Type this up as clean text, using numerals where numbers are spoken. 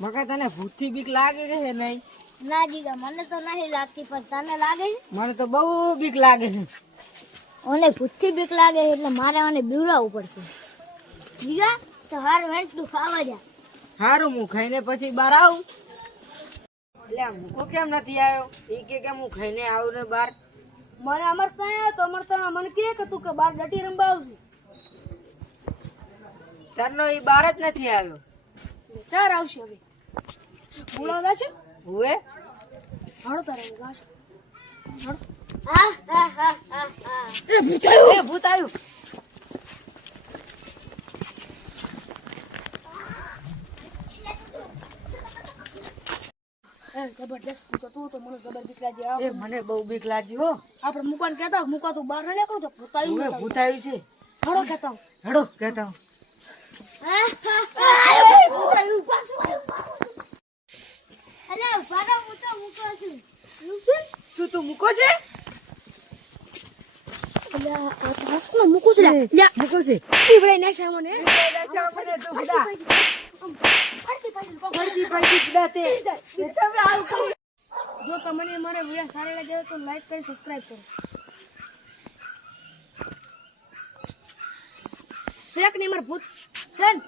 મકા તને ભૂતથી બીક લાગે છે નહીં? ના જીગા મને તો નહીં લાગતી પણ તને લાગે છે? મને તો બહુ બીક લાગે છે. ઓને ભૂતથી બીક લાગે છે એટલે મારે ઓને બીવડાવવું પડશે. જીગા તો હાર વેંટલું ખાવા જા. હારું હું ખાઈને પછી બહાર આવું. એટલે મૂકો કેમ નથી આવ્યો? એ કે હું ખાઈને આવું ને બહાર. મને અમર ત્યાં આવ્યો તો અમર તો મને કહે કે તું કે બાર ડટી રમવા આવશે. તારનો એ બહાર જ નથી આવ્યો. ચાર આવશે હવે બોલાવતા છે હુએ હાડો તારે ગાશ હાડો. એ ભૂત આવ્યું. જબરદસ્ત પૂતો તું તો મને ખબર બીક લાગી. એ મને બહુ બીક લાગી હો. આપણે મુકાન કહેતા મુકા તું બહાર ના નીકળો તો ભૂતાયું હુએ ભૂત આવ્યું છે. હાડો કહેતા હું. હેડો કહેતા હું. શું તું મૂકો છે? મૂકું છે મૂકો છે. પીવડાઈ નાખ્યા મને. જો તમને મારા વિડિયો સારા લાગે તો લાઈક કરી સબસ્ક્રાઇબ કરો. શેક નહીં માર ભૂત છે ને